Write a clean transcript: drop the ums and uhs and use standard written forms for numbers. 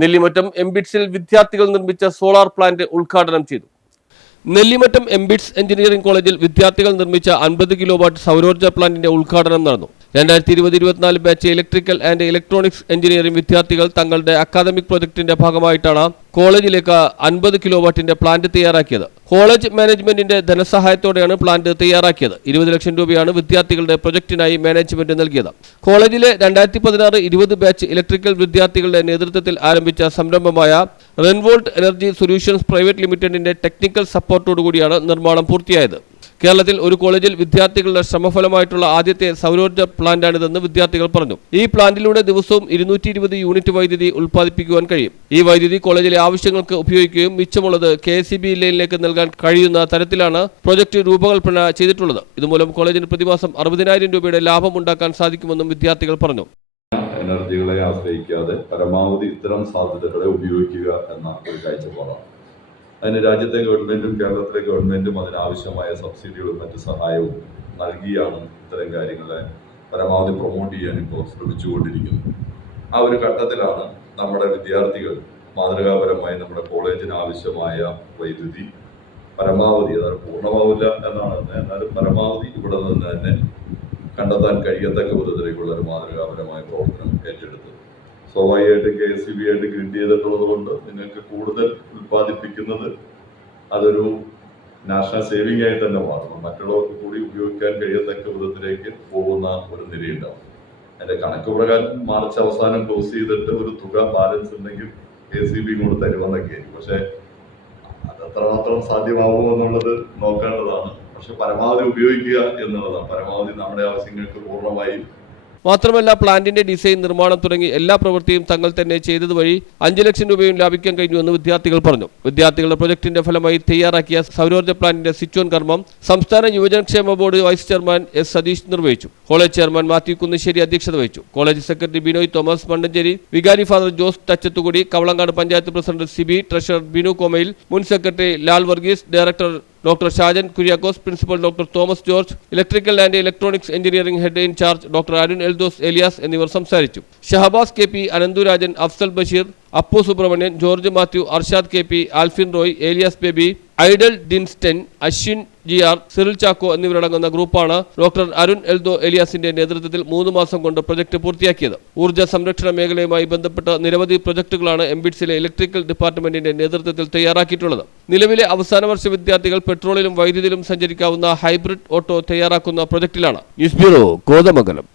നെല്ലിമറ്റം എംബിറ്റ്സിൽ വിദ്യാർത്ഥികൾ നിർമ്മിച്ച solar plant ഉദ്ഘാടനം ചെയ്തു. നെല്ലിമറ്റം എംബിറ്റ്സ് എഞ്ചിനീയറിംഗ് കോളേജിൽ വിദ്യാർത്ഥികൾ നിർമ്മിച്ച 50 കിലോവാട്ട് സൗരോർജ്ജ പ്ലാന്റിന്റെ ഉദ്ഘാടനം നടന്നു. 2020-24 batch electrical and electronics engineering വിദ്യാർത്ഥികൾ തങ്ങളുടെ അക്കാദമിക് പ്രൊജക്ടിന്റെ ഭാഗമായിട്ടാണ് കോളേജിലേക്ക് 50 കിലോവാട്ടിന്റെ പ്ലാന്റ് തയ്യാറാക്കിയത്. കോളേജ് മാനേജ്മെന്റിന്റെ ധനസഹായത്തോടെയാണ് പ്ലാന്റ് തയ്യാറാക്കിയത്. 20 ലക്ഷം രൂപയാണ് വിദ്യാർത്ഥികളുടെ പ്രൊജക്ടിനായി മാനേജ്മെന്റ് നൽകിയത്. കോളേജിലെ 2016-20 ബാച്ച് ഇലക്ട്രിക്കൽ വിദ്യാർത്ഥികളുടെ നേതൃത്വത്തിൽ ആരംഭിച്ച സംരംഭമായ റെൻവോൾട്ട് എനർജി സൊല്യൂഷൻസ് പ്രൈവറ്റ് ലിമിറ്റഡിന്റെ ടെക്നിക്കൽ സപ്പോർട്ടോടുകൂടിയാണ് നിർമ്മാണം പൂർത്തിയായത്. കേരളത്തിൽ ഒരു കോളേജിൽ വിദ്യാർത്ഥികളുടെ ശ്രമഫലമായിട്ടുള്ള ആദ്യത്തെ സൗരോർജ്ജ പ്ലാന്റാണിതെന്ന് വിദ്യാർത്ഥികൾ പറഞ്ഞു. ഈ പ്ലാന്റിലൂടെ ദിവസവും 220 യൂണിറ്റ് വൈദ്യുതി ഉൽപ്പാദിപ്പിക്കുവാൻ കഴിയും. ഈ വൈദ്യുതി കോളേജിലെ ആവശ്യങ്ങൾക്ക് ഉപയോഗിക്കുകയും മിച്ചമുള്ളത് KSEB ലൈനിലേക്ക് നൽകാൻ കഴിയുന്ന തരത്തിലാണ് പ്രൊജക്ട് രൂപകൽപ്പന ചെയ്തിട്ടുള്ളത്. ഇതുമൂലം കോളേജിന് പ്രതിമാസം 60,000 രൂപയുടെ ലാഭം ഉണ്ടാക്കാൻ സാധിക്കുമെന്നും വിദ്യാർത്ഥികൾ പറഞ്ഞു. എനർജികളെ ആശ്രയിക്കാതെ പരമാവധി ഇത്തരം സാധ്യതകളെ ഉപയോഗിക്കുക എന്ന ഒരു കാഴ്ചപ്പാടാണ്. അതിന് രാജ്യത്തെ ഗവൺമെന്റും കേരളത്തിലെ ഗവൺമെന്റും അതിനാവശ്യമായ സബ്സിഡികളും മറ്റ് സഹായവും നൽകിയാണ് ഇത്തരം കാര്യങ്ങളെ പരമാവധി പ്രൊമോട്ട് ചെയ്യാൻ ഇപ്പോൾ ശ്രമിച്ചുകൊണ്ടിരിക്കുന്നത്. ആ ഒരു ഘട്ടത്തിലാണ് നമ്മുടെ വിദ്യാർത്ഥികൾ മാതൃകാപരമായി നമ്മുടെ കോളേജിന് ആവശ്യമായ വൈദ്യുതി പരമാവധി, അതായത് പൂർണ്ണമാവില്ല എന്നാണ്, എന്നാലും പരമാവധി ഇവിടെ നിന്ന് തന്നെ കണ്ടെത്താൻ കഴിയത്തക്ക വിധത്തിലേക്കുള്ള ഒരു മാതൃകാപരമായ പ്രവർത്തനം ഏറ്റെടുത്തത്. സ്വാഭാവികമായിട്ട് KSEB ആയിട്ട് ഗ്രിഡ് ചെയ്തിട്ടുള്ളത് കൊണ്ട് നിങ്ങൾക്ക് കൂടുതൽ ഉൽപ്പാദിപ്പിക്കുന്നത് അതൊരു നാഷണൽ സേവിംഗ് ആയിട്ട് തന്നെ മാറണം. മറ്റുള്ളവർക്ക് കൂടി ഉപയോഗിക്കാൻ കഴിയത്തക്ക വിധത്തിലേക്ക് പോകുന്ന ഒരു നിലയുണ്ടാവും. അതിന്റെ കണക്ക് പ്രകാരം മാർച്ച് അവസാനം ക്ലോസ് ചെയ്തിട്ട് ഒരു തുക ബാലൻസ് ഉണ്ടെങ്കിൽ KSEB കൂടെ തരുമെന്നൊക്കെ. പക്ഷെ അത് എത്രമാത്രം സാധ്യമാവുമോ എന്നുള്ളത് നോക്കേണ്ടതാണ്. പക്ഷെ പരമാവധി ഉപയോഗിക്കുക എന്നുള്ളതാണ്. പരമാവധി നമ്മുടെ ആവശ്യങ്ങൾക്ക് പൂർണ്ണമായും. മാത്രമല്ല, പ്ലാന്റിന്റെ ഡിസൈൻ, നിർമ്മാണം തുടങ്ങി എല്ലാ പ്രവൃത്തിയും തങ്ങൾ തന്നെ ചെയ്തതുവഴി 5 ലക്ഷം രൂപയും ലാഭിക്കാൻ കഴിഞ്ഞുവെന്ന് വിദ്യാർത്ഥികൾ പറഞ്ഞു. വിദ്യാർത്ഥികളുടെ പ്രൊജക്ടിന്റെ ഫലമായി തയ്യാറാക്കിയ സൗരോർജ്ജ പ്ലാന്റിന്റെ സ്വിച്ച് ഓൺ കർമ്മം സംസ്ഥാന യുവജനക്ഷേമ board vice chairman S. Satheesh നിർവഹിച്ചു. കോളേജ് ചെയർമാൻ മാത്യു കുന്നിശ്ശേരി അധ്യക്ഷത വഹിച്ചു. കോളേജ് സെക്രട്ടറി ബിനോയ് തോമസ് മണ്ടഞ്ചേരി, വികാരി father Jose Thachathukudi, Kavalangad panchayat president Siby, treasurer Binu Komayil, മുൻ secretary Lal Varghese, director doctor Shajan Kuriakose, principal doctor Thomas George, electrical and electronics engineering head in charge doctor Arun Eldhose Elias എന്നിവർ സംസാരിച്ചു. Shahabas KP, Ananthurajan, Afsal Basheer, Appu Subramanian, George Mathew, Arshad KP, Alfin Roy, Elias Baby, Idal Dinston, Ashwin GR, Cyril Chacko എന്നിവരടങ്ങുന്ന ഗ്രൂപ്പാണ് ഡോക്ടർ അരുൺ എൽദോ എലിയാസിന്റെ നേതൃത്വത്തിൽ 3 മാസം കൊണ്ട് പ്രൊജക്ട് പൂർത്തിയാക്കിയത്. ഊർജ്ജ സംരക്ഷണ മേഖലയുമായി ബന്ധപ്പെട്ട നിരവധി പ്രൊജക്ടുകളാണ് എംബിറ്റ്സിലെ ഇലക്ട്രിക്കൽ ഡിപ്പാർട്ട്മെന്റിന്റെ നേതൃത്വത്തിൽ തയ്യാറാക്കിയിട്ടുള്ളത്. നിലവിലെ അവസാന വർഷ വിദ്യാർത്ഥികൾ പെട്രോളിലും വൈദ്യുതിയിലും സഞ്ചരിക്കാവുന്ന ഹൈബ്രിഡ് ഓട്ടോ തയ്യാറാക്കുന്ന പ്രൊജക്ടിലാണ്. News bureau, Kothamangalam.